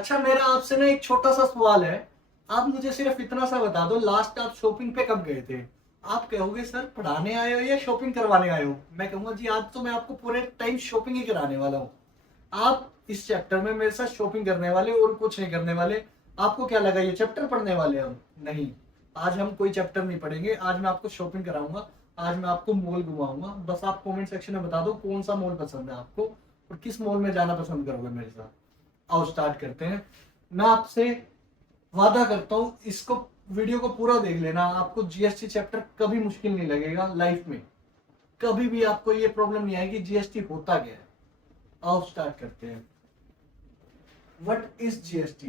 अच्छा, मेरा आपसे ना एक छोटा सा सवाल है। आप मुझे सिर्फ इतना सा बता दो, लास्ट आप शॉपिंग पे कब गए थे? आप कहोगे सर पढ़ाने आए हो या शॉपिंग करवाने आए हो? मैं कहूंगा जी आज तो मैं आपको पूरे टाइम शॉपिंग ही कराने वाला हूँ। आप इस चैप्टर में मेरे साथ शॉपिंग करने वाले और कुछ नहीं करने वाले। आपको क्या लगा ये चैप्टर पढ़ने वाले हम? नहीं, आज हम कोई चैप्टर नहीं पढ़ेंगे। आज मैं आपको शॉपिंग कराऊंगा। आज मैं आपको मॉल घुमाऊंगा। बस आप कमेंट सेक्शन में बता दो कौन सा मॉल पसंद है आपको और किस मॉल में जाना पसंद करोगे मेरे साथ। आओ स्टार्ट करते हैं। मैं आपसे वादा करता हूँ, इसको वीडियो को पूरा देख लेना। आपको जीएसटी चैप्टर कभी मुश्किल नहीं लगेगा लाइफ में। कभी भी आपको ये प्रॉब्लम नहीं आएगी जीएसटी होता क्या है। आओ स्टार्ट करते हैं। What is GST?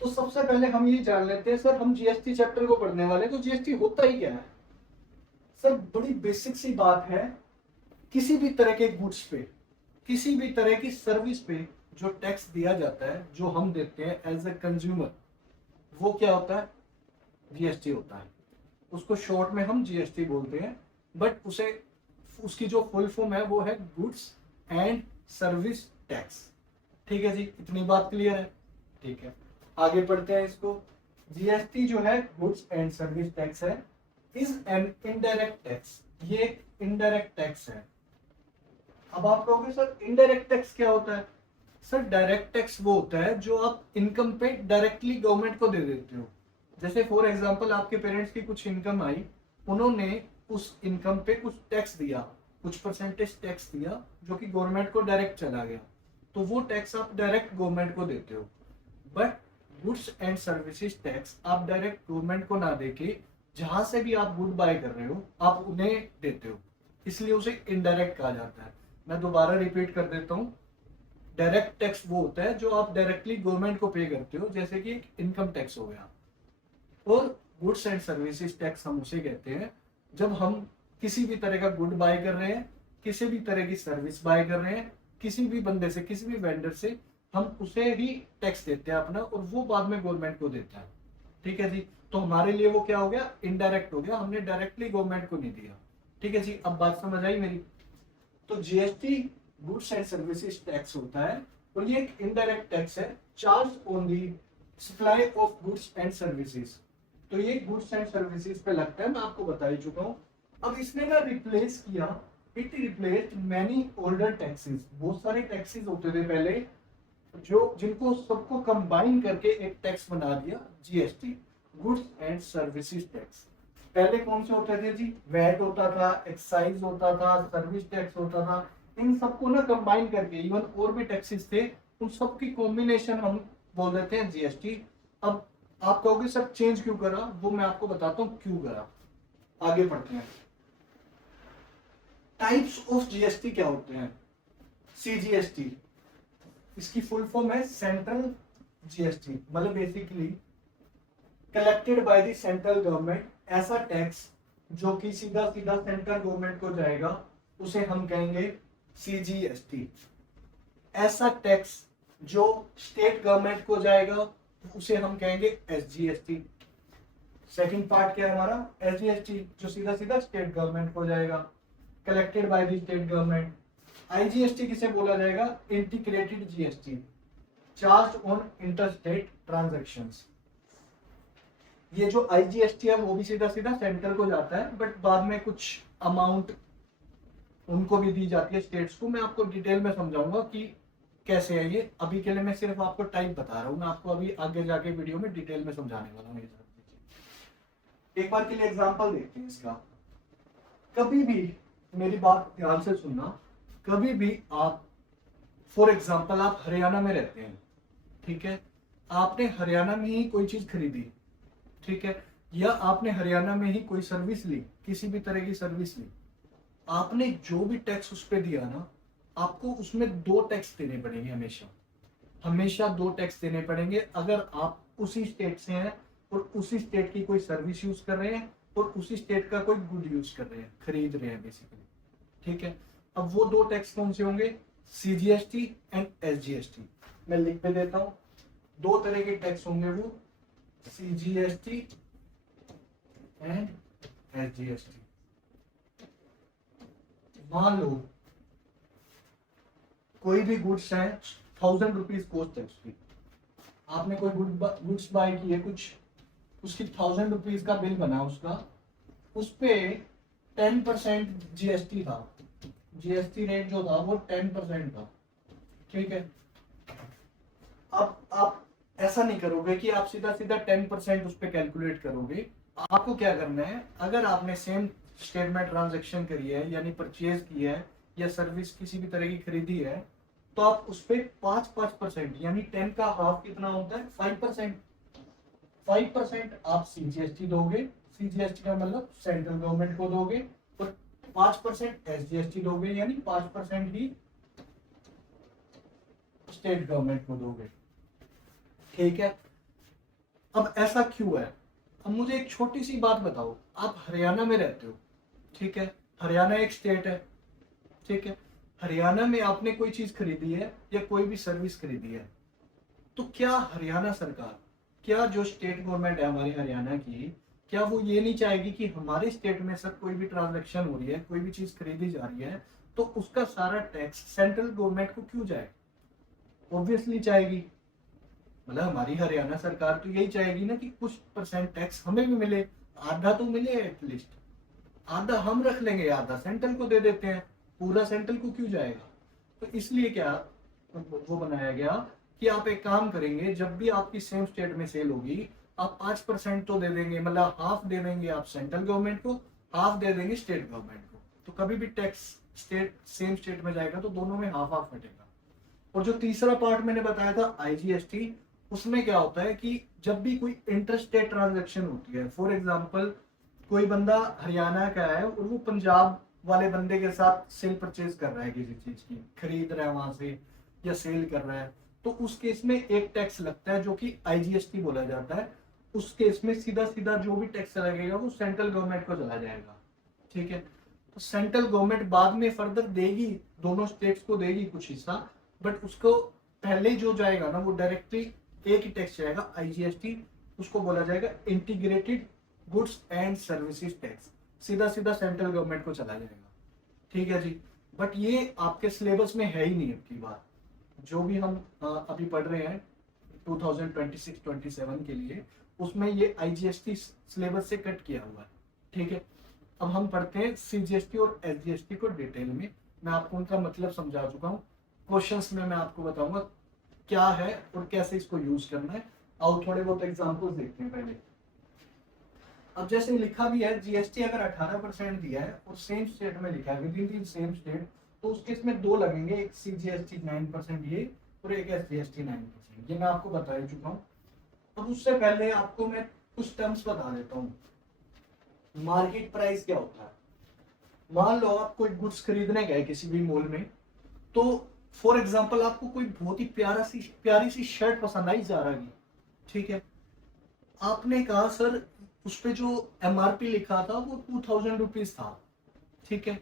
तो सबसे पहले हम ये जान लेते हैं सर, हम जीएसटी चैप्टर को पढ़ने वाले हैं तो जीएसटी होता ही क्या है? सर बड़ी बेसिक सी बात है। किसी भी तरह के गुड्स पे, किसी भी तरह की सर्विस पे जो टैक्स दिया जाता है, जो हम देते हैं एज ए कंज्यूमर, वो क्या होता है? जीएसटी होता है। उसको शॉर्ट में हम जीएसटी बोलते हैं। बट उसे, उसकी जो फुल फॉर्म है वो है गुड्स एंड सर्विस टैक्स। ठीक है जी, इतनी बात क्लियर है? ठीक है, आगे पढ़ते हैं इसको। जीएसटी जो है गुड्स एंड सर्विस टैक्स है, इज एन इनडायरेक्ट टैक्स। ये एक इनडायरेक्ट टैक्स है। अब आप कहोगे सर इनडायरेक्ट टैक्स क्या होता है? सर डायरेक्ट टैक्स वो होता है जो आप इनकम पे डायरेक्टली गवर्नमेंट को दे देते हो। जैसे फॉर एग्जांपल आपके पेरेंट्स की कुछ इनकम आई, उन्होंने उस इनकम पे कुछ टैक्स दिया, कुछ परसेंटेज टैक्स दिया जो कि गवर्नमेंट को डायरेक्ट चला गया, तो वो टैक्स आप डायरेक्ट गवर्नमेंट को देते हो। But goods and services tax आप डायरेक्ट गवर्नमेंट को ना देके जहां से भी आप गुड बाय कर रहे हो आप उन्हें देते हो, इसलिए उसे इनडायरेक्ट कहा जाता है। मैं दोबारा रिपीट कर देता हूँ। डायरेक्ट टैक्स वो होता है जो आप डायरेक्टली गवर्नमेंट को पे करते हो, जैसे कि इनकम टैक्स हो गया। और गुड्स एंड सर्विसेज टैक्स हम उसे कहते हैं जब हम किसी भी तरह का गुड बाय कर रहे हैं, किसी भी तरह की सर्विस बाय कर रहे हैं, किसी भी बंदे से, किसी भी वेंडर से, हम उसे ही टैक्स देते हैं अपना, और वो बाद में गवर्नमेंट को देता है। ठीक है जी, तो हमारे लिए वो क्या हो गया? इनडायरेक्ट हो गया, हमने डायरेक्टली गवर्नमेंट को नहीं दिया। ठीक है जी, अब बात समझ आई मेरी? तो GST goods and services tax होता है और ये एक इनडायरेक्ट टैक्स है, charge on the supply of goods and services. तो ये गुड्स एंड सर्विसेज पे लगता है, मैं आपको बता ही चुका हूँ। अब इसने ना रिप्लेस किया, it replaced many older taxes. बहुत सारे टैक्सेस होते थे पहले जो जिनको सबको कंबाइन करके एक टैक्स बना दिया, GST goods and services tax. पहले कौन से होते थे जी? वैट होता था, एक्साइज होता था, सर्विस टैक्स होता था। इन सबको ना कंबाइन करके, इवन और भी टैक्सेस थे, उन सब की कॉम्बिनेशन हम बोल देते हैं जीएसटी। अब आप कहोगे सर चेंज क्यों करा? वो मैं आपको बताता हूँ क्यों करा। आगे पढ़ते हैं। टाइप्स ऑफ जीएसटी क्या होते हैं? सीजीएसटी, इसकी फुल फॉर्म है सेंट्रल जीएसटी, मतलब basically collected by the central government. ऐसा टैक्स जो कि सीधा सीधा सेंट्रल गवर्नमेंट को जाएगा उसे हम कहेंगे सीजीएसटी। ऐसा टैक्स जो स्टेट गवर्नमेंट को जाएगा उसे हम कहेंगे एसजीएसटी। सेकंड पार्ट क्या है हमारा? एसजीएसटी जो सीधा सीधा स्टेट गवर्नमेंट को जाएगा, collected by the state government. IGST किसे बोला जाएगा? Integrated GST, charge on interstate transactions. ये जो आईजीएसटी है वो भी सीधा सीधा सेंटर को जाता है, बट बाद में कुछ अमाउंट उनको भी दी जाती है स्टेट्स को। मैं आपको डिटेल में समझाऊंगा कि कैसे है ये। अभी के लिए मैं सिर्फ आपको टाइप बता रहा हूँ, मैं आपको अभी आगे जाके वीडियो में डिटेल में समझाने वाला हूँ। एक बार के लिए एग्जांपल देखते हैं इसका। कभी भी मेरी बात ध्यान से सुनना, कभी भी आप, फॉर एग्जांपल आप हरियाणा में रहते हैं, ठीक है, आपने हरियाणा में ही कोई चीज खरीदी, ठीक है, या आपने हरियाणा में ही कोई सर्विस ली, किसी भी तरह की सर्विस ली, आपने जो भी टैक्स उस पर दिया ना, आपको उसमें दो टैक्स देने पड़ेंगे हमेशा। हमेशा दो टैक्स देने पड़ेंगे अगर आप उसी स्टेट से हैं और उसी स्टेट की कोई सर्विस यूज कर रहे हैं और उसी स्टेट का कोई गुड यूज कर रहे हैं, खरीद रहे हैं बेसिकली। ठीक है, अब वो दो टैक्स कौन से होंगे? CGST and SGST. मैं लिख पे देता हूं, दो तरह के टैक्स होंगे वो, सीजीएसटी एंड एसजीएसटी। मान लो कोई भी गुड्स है 1000 रुपीज कॉस्ट है उसकी, आपने कोई गुड्स बाय किए, कुछ उसकी 1000 रुपीज का बिल बना उसका, उस पे 10% जीएसटी था। जीएसटी रेट जो था वो 10% था। ठीक है, अब आप ऐसा नहीं करोगे कि आप सीधा सीधा 10% उस पर कैलकुलेट करोगे। आपको क्या करना है, अगर आपने सेम स्टेट में ट्रांजेक्शन करी है यानी परचेज की है या सर्विस किसी भी तरह की खरीदी है, तो आप उस पर 5% यानी 10 का हाफ कितना होता है 5%। 5% आप सीजीएसटी दोगे, सीजीएसटी का मतलब सेंट्रल गवर्नमेंट को दोगे, और 5% एसजीएसटी दोगे यानी 5% ही स्टेट गवर्नमेंट को दोगे। ठीक है, अब ऐसा क्यों है? अब मुझे एक छोटी सी बात बताओ, आप हरियाणा में रहते हो, ठीक है, हरियाणा एक स्टेट है, ठीक है, हरियाणा में आपने कोई चीज खरीदी है या कोई भी सर्विस खरीदी है, तो क्या हरियाणा सरकार, क्या जो स्टेट गवर्नमेंट है हमारी हरियाणा की, क्या वो ये नहीं चाहेगी कि हमारे स्टेट में सर कोई भी ट्रांजैक्शन हो रही है, कोई भी चीज खरीदी जा रही है, तो उसका सारा टैक्स सेंट्रल गवर्नमेंट को क्यों जाए? ऑब्वियसली चाहेगी। मतलब हमारी हरियाणा सरकार तो यही चाहेगी ना कि कुछ परसेंट टैक्स हमें भी मिले, आधा तो मिले एटलीस्ट। आधा हम रख लेंगे, आधा सेंट्रल को दे देते हैं, पूरा सेंट्रल को क्यों जाएगा? तो इसलिए क्या वो बनाया गया कि आप एक काम करेंगे, जब भी आपकी सेम स्टेट में सेल होगी, आप 5% तो दे देंगे, मतलब हाफ दे देंगे आप सेंट्रल गवर्नमेंट को, हाफ दे देंगे स्टेट गवर्नमेंट को। तो कभी भी टैक्स स्टेट सेम स्टेट में जाएगा तो दोनों में हाफ हाफ कटेगा। और जो तीसरा पार्ट मैंने बताया था आईजीएसटी, उसमें क्या होता है कि जब भी कोई इंटरस्टेट ट्रांजैक्शन होती है, फॉर एग्जांपल कोई बंदा हरियाणा का है और वो पंजाब वाले बंदे के साथ सेल परचेज कर रहा है, किसी चीज की खरीद रहा है वहां से या सेल कर रहा है, तो उस केस में एक टैक्स लगता है जो कि आईजीएसटी बोला जाता है। उस केस में सीधा सीधा जो भी टैक्स लगेगा वो सेंट्रल गवर्नमेंट को चला जाएगा। ठीक है, तो सेंट्रल गवर्नमेंट बाद में फर्दर देगी, दोनों स्टेट्स को देगी कुछ हिस्सा, बट उसको पहले जो जाएगा ना वो डायरेक्टली एक ही टैक्स जाएगा आईजीएसटी, उसको बोला जाएगा integrated goods and services tax, सीधा सीधा सेंट्रल गवर्नमेंट को चला जाएगा। ठीक है जी, बट ये आपके सिलेबस में है ही नहीं अब की बार। जो भी हम अभी पढ़ रहे हैं 2026-27 के लिए, उसमें ये आईजीएसटी सिलेबस से कट किया हुआ है। ठीक है, अब हम पढ़ते हैं सीजीएसटी और एसजीएसटी को डिटेल में। मैं आपको उनका मतलब समझा चुका हूँ, क्वेश्चंस में मैं आपको बताऊंगा क्या है और कैसे इसको यूज करना है। आओ थोड़े बहुत एग्जांपल्स देखते हैं पहले। अब जैसे लिखा भी है, जीएसटी अगर 18% दिया है और सेम स्टेट में लिखा है with in the same state, तो उसके इसमें दो लगेंगे, एक सीजीएसटी 9% ये और एक एसजीएसटी 9%, ये मैं आपको बता ही चुका हूँ। अब उससे पहले आपको मैं कुछ टर्म्स बता देता हूँ। मार्केट प्राइस क्या होता है? मान लो आप कोई गुड्स खरीदने गए किसी भी मॉल में, तो फॉर एग्जाम्पल आपको कोई बहुत ही प्यारी सी शर्ट पसंद आई जारा की, ठीक है, आपने कहा सर उस पे जो एमआरपी लिखा था वो 2000 रुपीज था। ठीक है,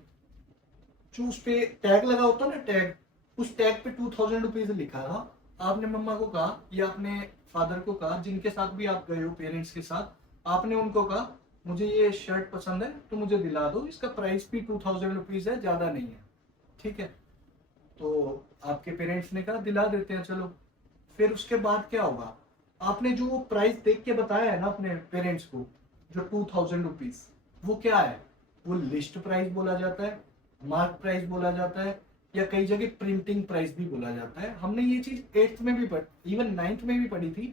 जो उस पे टैग लगा होता ना टैग, उस टैग पे 2000 रुपीज लिखा था। आपने मम्मा को कहा या आपने फादर को कहा, जिनके साथ भी आप गए हो पेरेंट्स के साथ, आपने उनको कहा मुझे ये शर्ट पसंद है तो मुझे दिला दो, इसका प्राइस भी 2000 रुपीज है, ज्यादा नहीं है। ठीक है, तो आपके पेरेंट्स ने कहा दिला देते हैं चलो। फिर उसके बाद क्या होगा, आपने जो वो प्राइस देख के बताया है ना अपने पेरेंट्स को, जो 2000 रुपीज, वो क्या है? वो लिस्ट प्राइस बोला जाता है, मार्क प्राइस बोला जाता है, या कई जगह प्रिंटिंग प्राइस भी बोला जाता है। हमने ये चीज 8th में भी पढ़ी, इवन 9th में भी पढ़ी थी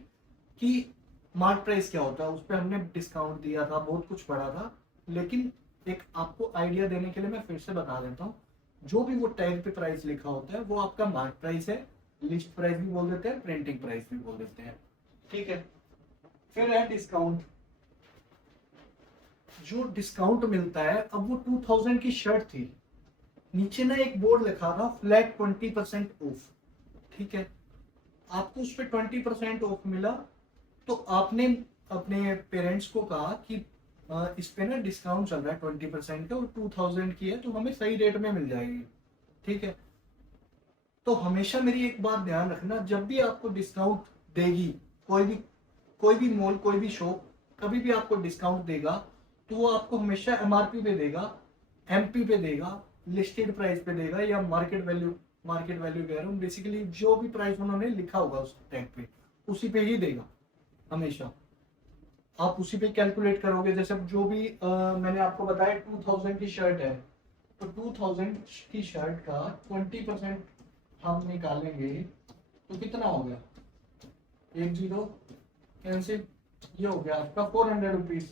कि मार्क प्राइस क्या होता है, उस पर हमने डिस्काउंट दिया था, बहुत कुछ पढ़ा था। लेकिन एक आपको आइडिया देने के लिए मैं फिर से बता देता हूँ, जो भी वो टैग पे प्राइस लिखा होता है वो आपका मार्क प्राइस है, लिस्ट प्राइस भी बोल देते हैं, प्रिंटिंग प्राइस भी बोल देते हैं। ठीक है, फिर है डिस्काउंट। जो डिस्काउंट मिलता है, अब वो 2000 की शर्ट थी, नीचे ना एक बोर्ड लिखा था फ्लैट 20% ऑफ। ठीक है, आपको उस पर 20% ऑफ मिला, तो आपने अपने पेरेंट्स को कहा कि इस पे ना डिस्काउंट चल रहा है 20% का और 2000 की है, तो हमें सही रेट में मिल जाएगी। ठीक है, तो हमेशा मेरी एक बात ध्यान रखना, जब भी आपको डिस्काउंट देगी कोई भी मॉल, कोई भी शॉप, कभी भी आपको डिस्काउंट देगा तो वो आपको हमेशा एमआरपी पे देगा, एमपी पे देगा, लिस्टेड प्राइस पे देगा, या मार्केट वैल्यू कह रहा हूँ, बेसिकली जो भी प्राइस उन्होंने लिखा होगा उस टैग पे उसी पे ही देगा हमेशा। आप उसी पे कैलकुलेट करोगे। जैसे जो भी मैंने आपको बताया 2000 की शर्ट है, तो 2000 की शर्ट का 20% हम निकालेंगे तो कितना हो गया, 10 कैंसिल, ये हो गया आपका 400 रुपीज।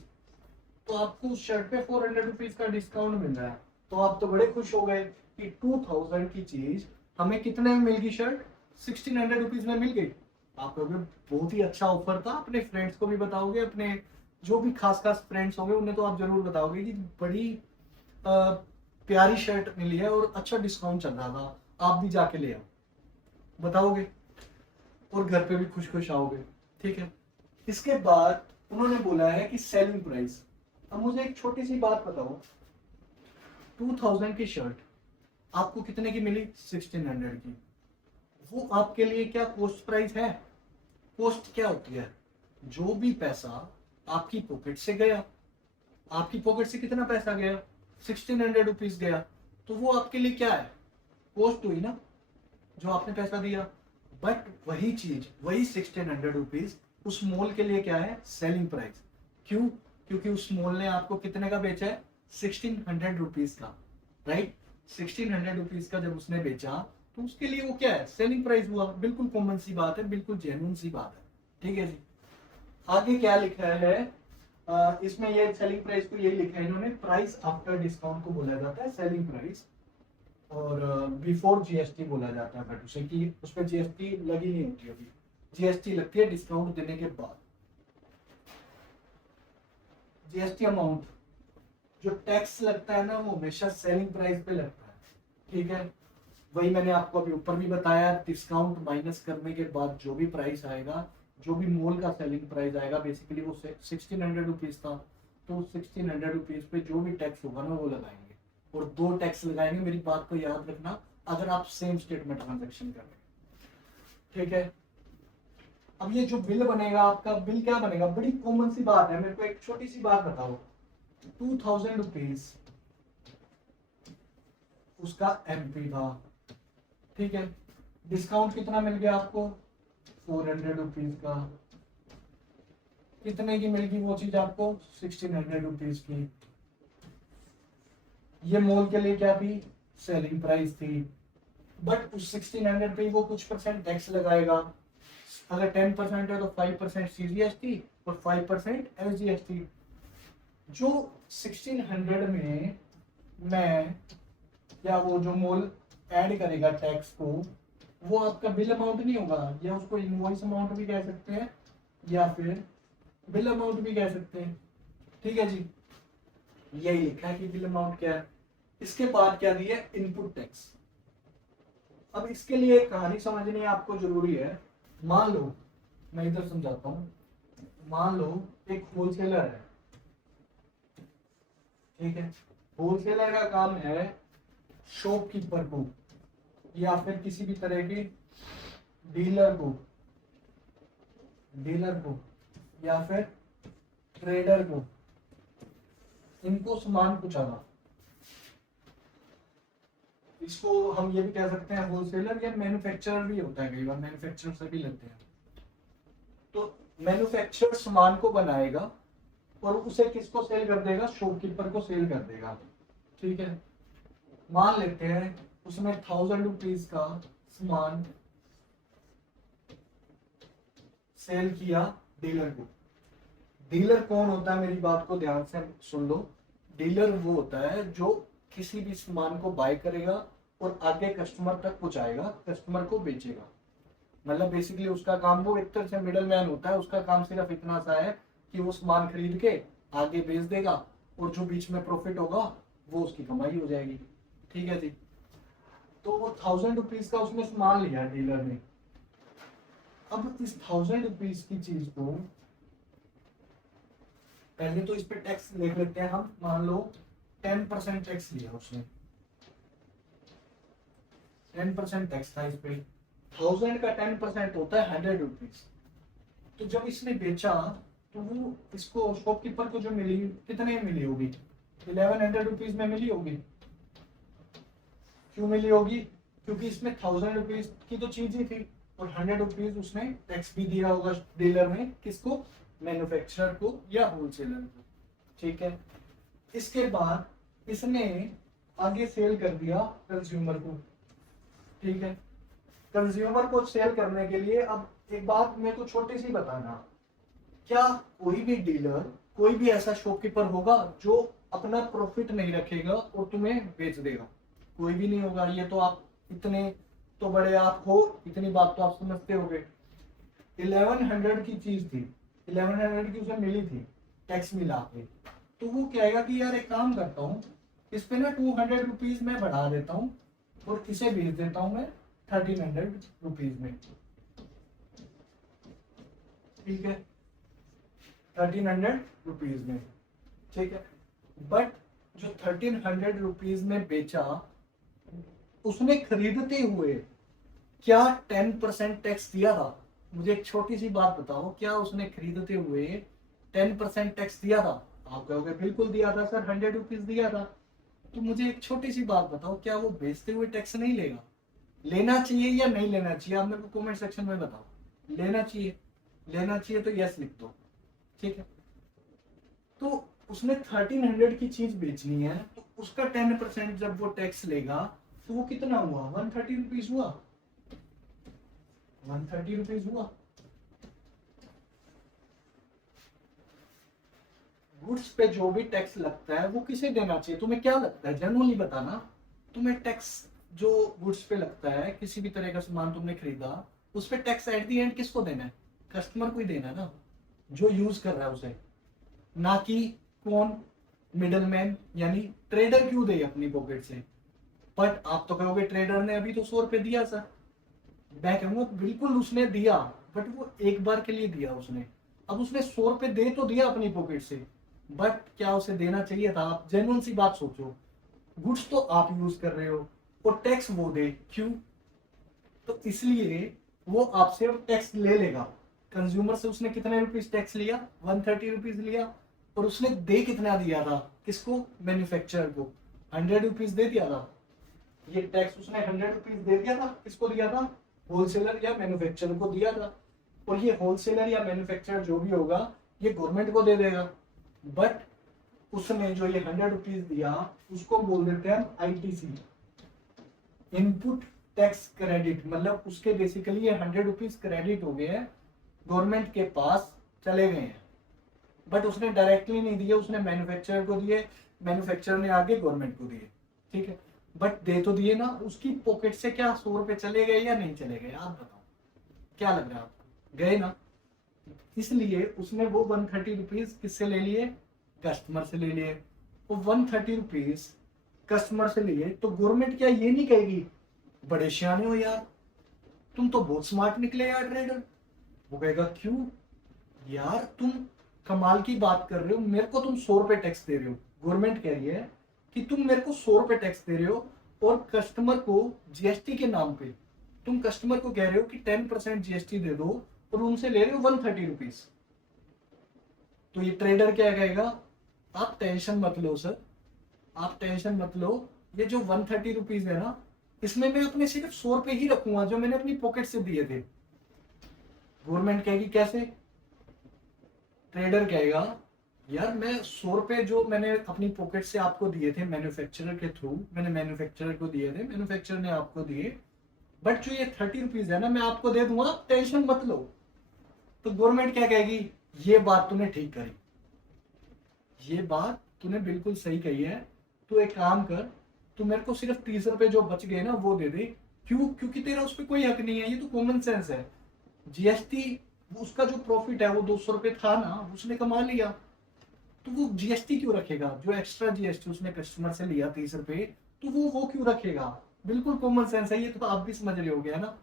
तो आपको उस शर्ट पे 400 रुपीज का डिस्काउंट मिल रहा है। तो आप तो बड़े खुश हो गए कि 2000 की चीज हमें कितने में मिल गई, शर्ट 1600 रुपीज में मिल गई। आप कहोगे बहुत ही अच्छा ऑफर था, अपने फ्रेंड्स को भी बताओगे, अपने जो भी खास खास फ्रेंड्स होंगे उन्हें तो आप जरूर बताओगे कि बड़ी अ, प्यारी शर्ट मिली है और अच्छा डिस्काउंट चल रहा था, आप भी जाके ले आओ, बताओगे और घर पे भी खुश खुश आओगे। ठीक है। इसके बाद उन्होंने बोला है कि सेलिंग प्राइस। अब मुझे एक छोटी सी बात बताओ, 2000 की शर्ट आपको कितने की मिली, 1600 की। वो आपके लिए क्या कॉस्ट प्राइस है? कॉस्ट क्या होती है? जो भी पैसा आपकी पॉकेट से गया, आपकी पॉकेट से कितना पैसा गया, 1600 रुपीज गया, तो वो आपके लिए क्या है, कॉस्ट हुई ना, जो आपने पैसा दिया। बट वही चीज, वही 1600 रुपीज उस मॉल के लिए क्या है, सेलिंग प्राइस। क्यों? क्योंकि उस मॉल ने आपको कितने का बेचा है, 1600 रुपीज का, राइट। 1600 रुपीज का जब उसने बेचा तो उसके लिए वो क्या है, सेलिंग प्राइस हुआ। बिल्कुल कॉमन सी बात है, बिल्कुल जेन्युइन सी बात है। ठीक है जी। आगे क्या लिखा है, इसमें ये सेलिंग प्राइस को यही लिखा है इन्होंने, प्राइस आफ्टर डिस्काउंट को बोला जाता है सेलिंग प्राइस, और बिफोर जीएसटी बोला जाता है, बट उसे कि उस पर जीएसटी लगी नहीं होती, अभी जीएसटी लगती है डिस्काउंट देने के बाद। जीएसटी अमाउंट, जो टैक्स लगता है ना, वो हमेशा सेलिंग प्राइस पे लगता है। ठीक है। वही मैंने आपको अभी ऊपर भी बताया, डिस्काउंट माइनस करने के बाद जो भी प्राइस आएगा, जो भी मॉल का सेलिंग प्राइस आएगा, बेसिकली वो 1600 रुपीज था, तो 1600 रुपीज पे जो भी टैक्स होगा ना वो लगाएंगे, और 2 टैक्स लगाएंगे, मेरी बात को याद रखना, अगर आप सेम स्टेट में ट्रांजेक्शन कर रहे हैं। ठीक है। अब ये जो बिल बनेगा आपका, बिल क्या बनेगा, बड़ी कॉमन सी बात है, मेरे को एक छोटी सी बात बताओ, 2000 रुपीज उसका एमपी था, ठीक है। डिस्काउंट कितना मिल गया आपको, 400 रुपीज का। कितने की मिल गई वो चीज आपको, 1600 रुपीज की। ये मॉल के लिए क्या थी, सेलिंग प्राइस थी। बट उस 1600 पे वो कुछ परसेंट टैक्स लगाएगा। अगर 10% है तो 5% सीजीएसटी और 5% एसजीएसटी। जो 1600 में मैं, या वो जो मॉल ऐड करेगा टैक्स को, वो आपका बिल अमाउंट नहीं होगा, या उसको इनवॉइस अमाउंट भी कह सकते हैं, या फिर बिल अमाउंट भी कह सकते हैं। ठीक है जी। यही लिखा है कि बिल अमाउंट क्या है। इसके बाद क्या दिया, इनपुट टैक्स। अब इसके लिए एक कहानी समझनी आपको जरूरी है। मान लो, मैं इधर समझाता हूं, मान लो एक होलसेलर है, ठीक है। होलसेलर का काम है शॉपकीपर को, या फिर किसी भी तरह की डीलर को, या फिर ट्रेडर को, इनको सामान पहुंचाना। इसको हम ये भी कह सकते हैं होलसेलर, या मैन्युफैक्चरर भी होता है, कई बार मैन्युफैक्चरर से भी लेते हैं। तो मैन्युफैक्चरर सामान को बनाएगा और उसे किसको सेल कर देगा, शॉपकीपर को सेल कर देगा। ठीक है। मान लेते हैं उसने 1000 रुपीज का सामान सेल किया डीलर को। डीलर कौन होता है, मेरी बात को ध्यान से सुन लो। डीलर वो होता है जो किसी भी सामान को बाय करेगा और आगे कस्टमर तक पहुंचाएगा, कस्टमर को बेचेगा। मतलब बेसिकली उसका काम, वो एक तरह से मिडल मैन होता है, उसका काम सिर्फ इतना सा है कि वो सामान खरीद के आगे बेच देगा, और जो बीच में प्रॉफिट होगा वो उसकी कमाई हो जाएगी। ठीक है जी। तो वो 1000 रुपीज का उसने सामान लिया डीलर ने। अब इस 1000 रुपीज की चीज को, पहले तो इस पे टैक्स देख लेते हैं हम। मान लो 10% टैक्स लिया उसने, 10% टैक्स था इस पे। 1000 का 10% होता है 100 रुपीज। तो जब इसने बेचा तो वो इसको शॉपकीपर को जो मिली, कितने में मिली होगी, 1100 रुपीज में मिली होगी। क्यों मिली होगी, क्योंकि इसमें 1000 रुपीज की तो चीज ही थी, और 100 रुपीज उसने टैक्स भी दिया होगा डीलर ने, किसको, मैन्युफैक्चरर को या होलसेलर को, ठीक है। इसके बाद इसने आगे सेल कर दिया कंज्यूमर को, ठीक है। कंज्यूमर को सेल करने के लिए अब एक बात मेरे को छोटी सी बताना, क्या कोई भी डीलर, कोई भी ऐसा शॉपकीपर होगा जो अपना प्रॉफिट नहीं रखेगा और तुम्हें बेच देगा? कोई भी नहीं होगा। ये तो आप इतने तो बड़े आप हो, इतनी बात तो आप समझते होगे। 1100 की चीज थी, 1100 की उसे मिली थी टैक्स मिला के, तो वो कहेगा कि यार एक काम करता हूँ, इस पे ना 200 रुपीज मैं बढ़ा देता हूँ और इसे भेज देता हूँ मैं 1300 रुपीज में, ठीक है, 1300 रुपीज में, ठीक है। बट जो 1300 रुपीज में बेचा, उसने खरीदते हुए क्या 10% टैक्स दिया था? मुझे एक छोटी सी बात बताओ, क्या उसने खरीदते हुए 10% टैक्स दिया था? आप कहोगे बिल्कुल दिया था सर, 100 रुपीज दिया था। तो मुझे एक छोटी सी बात बताओ, क्या वो बेचते हुए टैक्स नहीं लेगा? लेना चाहिए या नहीं लेना चाहिए? आप मेरे को कमेंट सेक्शन में बताओ। लेना चाहिए? लेना चाहिए तो यस लिख दो, ठीक है। तो उसने 1300 की चीज बेचनी है, तो उसका 10% जब वो टैक्स लेगा तो वो कितना हुआ? 130 रुपीज हुआ, 130 रुपीज हुआ। गुड्स पे जो भी टैक्स लगता है वो किसे देना चाहिए? तुम्हें क्या लगता है, जनरली बताना। तुम्हें टैक्स जो गुड्स पे लगता है, किसी भी तरह का सामान तुमने खरीदा, उस पे टैक्स एट दी एंड किसको देना है? कस्टमर को ही देना है ना, जो यूज कर रहा है उसे, ना कि कौन, मिडलमैन यानी ट्रेडर क्यों दे अपनी पॉकेट से। बट आप तो कहोगे ट्रेडर ने अभी तो 100 रुपए दिया सर। मैं कहूंगा बिल्कुल उसने दिया, बट वो एक बार के लिए दिया उसने। अब उसने 100 रुपए दे तो दिया अपनी पॉकेट से, बट क्या उसे देना चाहिए था? आप जेन्युइन सी बात सोचो, गुड्स तो आप यूज कर रहे हो और टैक्स वो दे, क्यों? तो इसलिए वो आपसे अब टैक्स ले लेगा। कंज्यूमर से उसने कितने रुपीज टैक्स लिया? 130 रुपीज लिया। और उसने दे कितना दिया था? किसको? मैन्युफैक्चरर को 100 रुपीज दे दिया था। ये टैक्स उसने 100 रुपीज दे दिया था, किसको दिया था? होलसेलर या मैन्युफैक्चरर को दिया था। और ये होलसेलर या मैन्युफैक्चरर जो भी होगा, ये गवर्नमेंट को दे देगा। बट उसने जो ये 100 रुपीज दिया, उसको बोल देते हैं आईटीसी, इनपुट टैक्स क्रेडिट। मतलब उसके बेसिकली ये 100 रुपीज क्रेडिट हो गए हैं, गवर्नमेंट के पास चले गए हैं। बट उसने डायरेक्टली नहीं दिए, उसने मैन्युफैक्चरर को दिए, मैन्युफैक्चरर ने आगे गवर्नमेंट को दिए, ठीक है। बट दे तो दिए ना, उसकी पॉकेट से क्या 100 रुपए चले गए या नहीं चले गए? आप बताओ, क्या लग रहा है आपको? गए ना। इसलिए उसने वो 130 रुपीज किससे ले लिए? कस्टमर से ले लिए। वो 130 रुपीज कस्टमर से लिए, तो गवर्नमेंट क्या ये नहीं कहेगी बड़े सियाने हो यार, तुम तो बहुत स्मार्ट निकले यार ट्रेडर? वो कहेगा क्यों यार, तुम कमाल की बात कर रहे हो, मेरे को तुम 100 रुपए टैक्स दे रहे हो। गवर्नमेंट कह रही है कि तुम मेरे को 100 रुपए टैक्स दे रहे हो, और कस्टमर को जीएसटी के नाम पे तुम कस्टमर को कह रहे हो कि 10% जीएसटी दे दो, और उनसे ले रहे हो 130 रुपीज। तो ये ट्रेडर क्या कहेगा? आप टेंशन मत लो सर, आप टेंशन मत लो, ये जो 130 रुपीज है ना, इसमें मैं अपने सिर्फ 100 रुपए ही रखूंगा जो मैंने अपनी पॉकेट से दिए थे। गवर्नमेंट कहेगी कैसे? ट्रेडर कहेगा यार मैं 100 रुपए जो मैंने अपनी पॉकेट से आपको दिए थे मैन्युफैक्चरर के थ्रू, मैंने मैन्युफैक्चरर को दिए थे, मैन्युफैक्चरर ने आपको दिए, बट जो ये 30 रुपीज है ना, मैं आपको दे दूंगा, टेंशन मत लो। तो गवर्नमेंट क्या कहेगी? ये बात तूने ठीक करी, ये बात तूने बिल्कुल सही कही है, तू एक काम कर, तू मेरे को सिर्फ 30 रुपए जो बच गए ना वो दे दे। क्यों? क्योंकि तेरा उस पर कोई हक नहीं है, ये तो कॉमन सेंस है। जीएसटी, उसका जो प्रॉफिट है वो 200 रुपए था ना, उसने कमा लिया, तो वो जीएसटी क्यों रखेगा? जो एक्स्ट्रा जीएसटी उसने कस्टमर से लिया 30 रुपए, तो वो क्यों रखेगा? बिल्कुल कॉमन सेंस है, ये तो आप भी समझ रहे हो गया ना।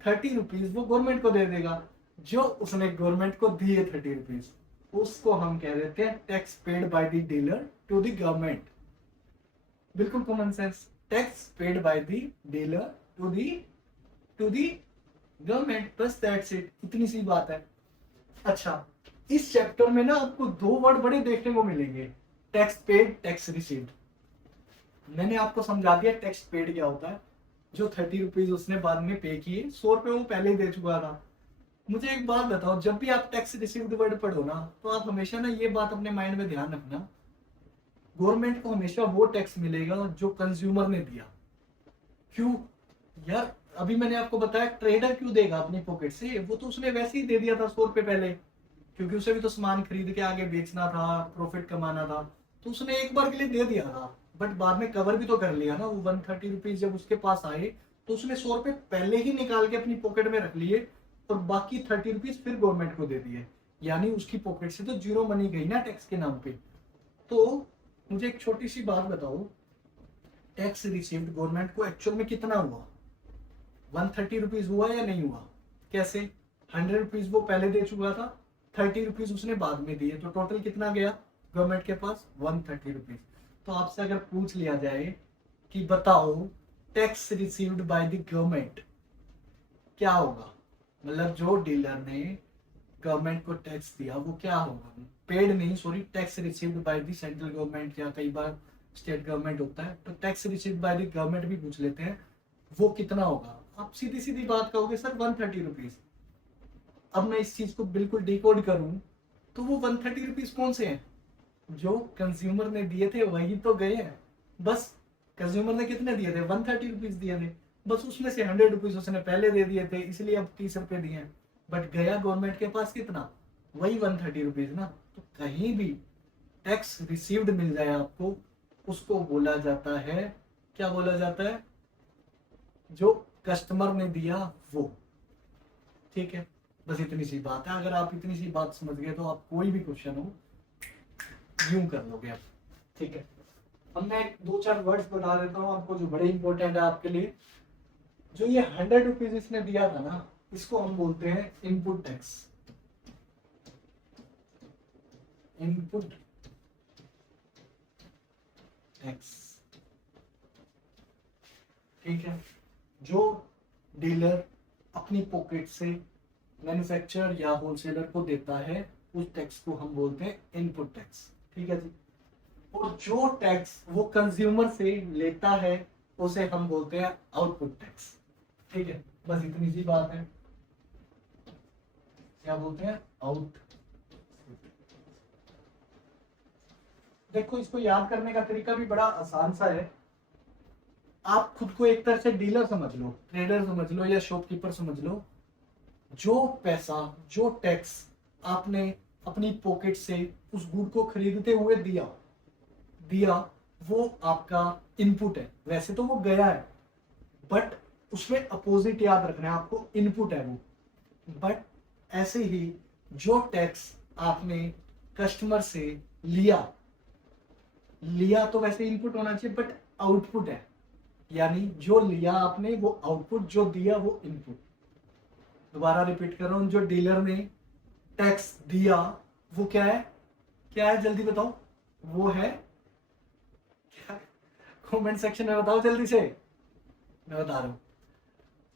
30 रुपीज वो गवर्नमेंट को दे देगा, जो उसने गवर्नमेंट को दिए 30 रुपीज, उसको हम कह देते हैं tax paid by the dealer to the government. बिल्कुल common sense, tax paid by the dealer to the government, बस दैट्स इट, इतनी सी बात है। अच्छा, इस चैप्टर में ना आपको 2 वर्ड बड़े देखने को मिलेंगे, टैक्स पेड, टैक्स रिसीव्ड। मैंने आपको समझा दिया टैक्स पेड क्या होता है, जो 30 रुपीज उसने बाद में पे किए, 100 रुपए वो पहले ही दे चुका था। मुझे एक बात बताओ, जब भी आप टैक्स रिसीव्ड वर्ड पढ़ो ना, तो आप हमेशा ना ये बात अपने माइंड में ध्यान रखना, गवर्नमेंट को हमेशा वो टैक्स मिलेगा जो कंज्यूमर ने दिया। क्यों यार, अभी मैंने आपको बताया ट्रेडर क्यों देगा अपनी पॉकेट से, वो तो उसने वैसे ही दे दिया था 100 रुपए पहले, क्योंकि उसे भी तो सामान खरीद के आगे बेचना था, प्रॉफिट कमाना था, तो उसने एक बार के लिए दे दिया था। बट बाद में कवर भी तो कर लिया ना, वो 130 रुपीज जब उसके पास आए तो उसने 100 रुपए पहले ही निकाल के अपनी पॉकेट में रख लिए, और बाकी 30 रुपीज फिर गवर्नमेंट को दे दिए। यानी उसकी पॉकेट से तो जीरो मनी गई ना टैक्स के नाम पे। तो मुझे एक छोटी सी बात बताओ, टैक्स रिसीव्ड गवर्नमेंट को एक्चुअल में कितना हुआ? 130 रुपीज हुआ या नहीं हुआ? कैसे? 100 रुपीज वो पहले दे चुका था, 30 रुपीज उसने बाद में दिए, तो टोटल कितना गया गवर्नमेंट के पास? 130 रुपीज। तो आपसे अगर पूछ लिया जाए कि बताओ tax received by the government क्या होगा, मतलब जो डीलर ने गवर्नमेंट को टैक्स दिया वो क्या होगा? पेड नहीं, sorry, tax received by the central government, या कई बार स्टेट गवर्नमेंट होता है, तो tax received by the government भी पूछ लेते हैं, वो कितना होगा? आप सीधी सीधी बात कहोगे सर 130 रुपीज। अब मैं इस चीज को बिल्कुल डिकोड करूं, तो वो 130 रुपीज कौन से हैं? जो कंज्यूमर ने दिए थे वही तो गए हैं। बस कंज्यूमर ने कितने दिए थे? 130 रुपीज दिए थे, बस उसमें से 100 रुपीज उसने पहले दे दिए थे, इसलिए अब 30 रुपए दिए हैं। बट गया गवर्नमेंट के पास कितना? वही 130 रुपीज ना। तो कहीं भी टैक्स रिसीव्ड मिल जाए आपको, उसको बोला जाता है, क्या बोला जाता है? जो कस्टमर ने दिया वो। ठीक है, बस इतनी सी बात है। अगर आप इतनी सी बात समझ गए तो आप कोई भी क्वेश्चन हो यूं कर लोगे आप। ठीक है, अब मैं दो चार वर्ड्स बता देता हूँ आपको जो बड़े इंपॉर्टेंट है आपके लिए। जो ये 100 रुपीज इसने दिया था ना, इसको हम बोलते हैं इनपुट टैक्स। इनपुट टैक्स, ठीक है। जो डीलर अपनी पॉकेट से मैन्युफैक्चरर या होलसेलर को देता है, उस टैक्स को हम बोलते हैं इनपुट टैक्स। ठीक है जी। और जो टैक्स वो कंज्यूमर से लेता है उसे हम बोलते हैं आउटपुट टैक्स। ठीक है, बस इतनी सी बात है। क्या बोलते हैं? आउट। देखो, इसको याद करने का तरीका भी बड़ा आसान सा है। आप खुद को एक तरह से डीलर समझ लो, ट्रेडर समझ लो, या शॉपकीपर समझ लो। जो पैसा, जो टैक्स आपने अपनी पॉकेट से उस गुड को खरीदते हुए दिया वो आपका इनपुट है। वैसे तो वो गया है, बट उसमें अपोजिट याद रखना है आपको, इनपुट है वो। बट ऐसे ही जो टैक्स आपने कस्टमर से लिया तो वैसे इनपुट होना चाहिए, बट आउटपुट है। यानी जो लिया आपने वो आउटपुट, जो दिया वो इनपुट। दोबारा रिपीट कर रहा हूं, जो डीलर ने टैक्स दिया वो क्या है? क्या है जल्दी बताओ? वो है क्या? कमेंट सेक्शन में बताओ जल्दी से, मैं बता रहा हूं।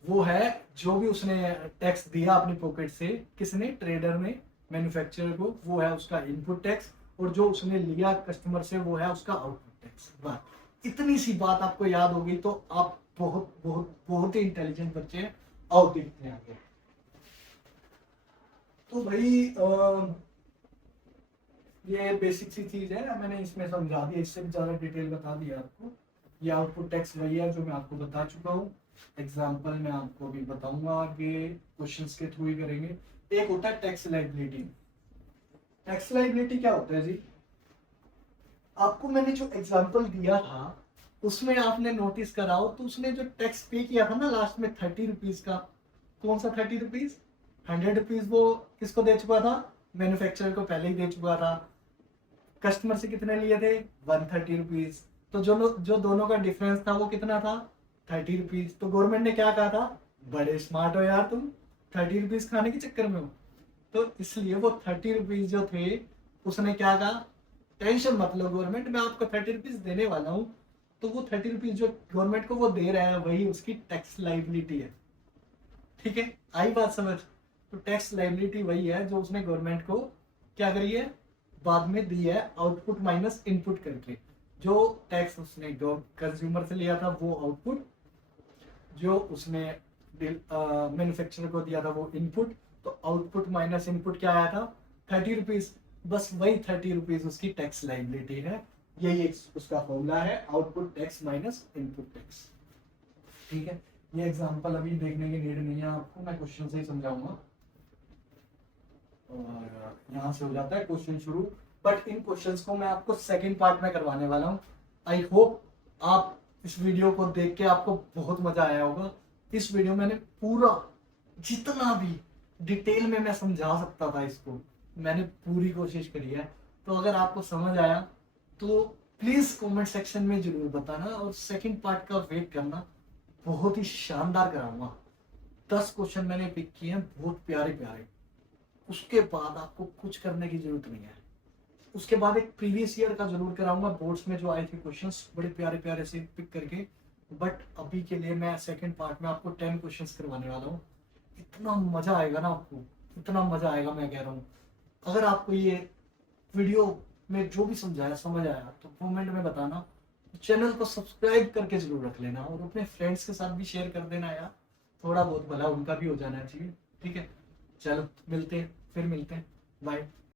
वो है जो भी उसने टैक्स दिया अपनी पॉकेट से, किसने? ट्रेडर ने मैन्युफैक्चरर को, वो है उसका इनपुट टैक्स। और जो उसने लिया कस्टमर से वो है उसका आउटपुट टैक्स। बस इतनी सी बात आपको याद होगी तो आप बहुत बहुत बहुत ही इंटेलिजेंट बच्चे हैं। आओ देखते हैं आगे। तो भाई ये बेसिक सी चीज है, मैंने इसमें समझा दिया, इससे भी ज्यादा डिटेल बता दिया आपको। ये आउटपुट टैक्स वही है जो मैं आपको बता चुका हूँ। एग्जाम्पल मैं आपको भी बताऊंगा आगे, क्वेश्चंस के थ्रू ही करेंगे। एक होता है टैक्स लायबिलिटी। टैक्स लायबिलिटी क्या होता है जी? आपको मैंने जो एग्जाम्पल दिया था उसमें आपने नोटिस करा हो तो उसने जो टैक्स पे किया था ना लास्ट में 30 रुपीज का, कौन सा 30 रुपीज? 100 रुपीज वो किसको दे चुका था? मैन्युफैक्चरर को पहले ही दे चुका था। कस्टमर से कितने लिए थे? 130 रुपीज। तो जो दोनों का डिफरेंस था वो कितना था? 30 रुपीज। तो गवर्नमेंट ने क्या कहा था? बड़े स्मार्ट हो यार तुम, 30 रुपीज खाने के चक्कर में हो। तो इसलिए वो 30 रुपीज जो थे उसने क्या कहा? टेंशन मत लो गवर्नमेंट, मैं आपको 30 रुपीज देने वाला हूँ। तो वो 30 रुपीज जो गवर्नमेंट को वो दे रहा है वही उसकी टैक्स लायबिलिटी है। ठीक है, आई बात समझ? तो टैक्स लायबिलिटी वही है जो उसने गवर्नमेंट को क्या करी है? बाद में दी है, आउटपुट माइनस इनपुट करके। जो टैक्स उसने कंज्यूमर से लिया था वो आउटपुट, जो उसने मैन्युफैक्चरर को दिया था वो इनपुट, तो आउटपुट माइनस इनपुट क्या आया था 30 रुपीज, बस वही 30 रुपीज उसकी टैक्स लाइबिलिटी है। यही एक उसका फॉर्मूला है, output tax minus input tax. ठीक है, ये एग्जांपल अभी देखने की नीड नहीं है आपको, मैं क्वेश्चन से ही समझाऊंगा और यहाँ से हो जाता है क्वेश्चन शुरू। बट इन क्वेश्चंस को मैं आपको सेकंड पार्ट में करवाने वाला हूँ। आई होप आप इस वीडियो को देख के आपको बहुत मजा आया होगा। इस वीडियो में मैंने पूरा जितना भी डिटेल में मैं समझा सकता था इसको, मैंने पूरी कोशिश करी है। तो अगर आपको समझ आया तो प्लीज कमेंट सेक्शन में जरूर बताना, और सेकंड पार्ट का वेट करना, बहुत ही शानदार कराऊंगा। 10 क्वेश्चन मैंने पिक किए हैं, बहुत प्यारे प्यारे। उसके बाद आपको कुछ करने की जरूरत नहीं है। उसके बाद एक प्रीवियस ईयर का जरूर कराऊंगा, बोर्ड्स में जो आए थे क्वेश्चंस बड़े प्यारे प्यारे से पिक करके। बट अभी के लिए मैं सेकंड पार्ट में आपको 10 क्वेश्चंस करवाने वाला हूँ। इतना मजा आएगा ना आपको, इतना मजा आएगा, मैं कह रहा हूँ। अगर आपको ये वीडियो में जो भी समझाया समझ आया तो कमेंट में बताना। चैनल को सब्सक्राइब करके जरूर रख लेना, और अपने फ्रेंड्स के साथ भी शेयर कर देना यार, थोड़ा बहुत भला उनका भी हो जाना चाहिए। ठीक है, चलो मिलते हैं, फिर मिलते हैं, बाय।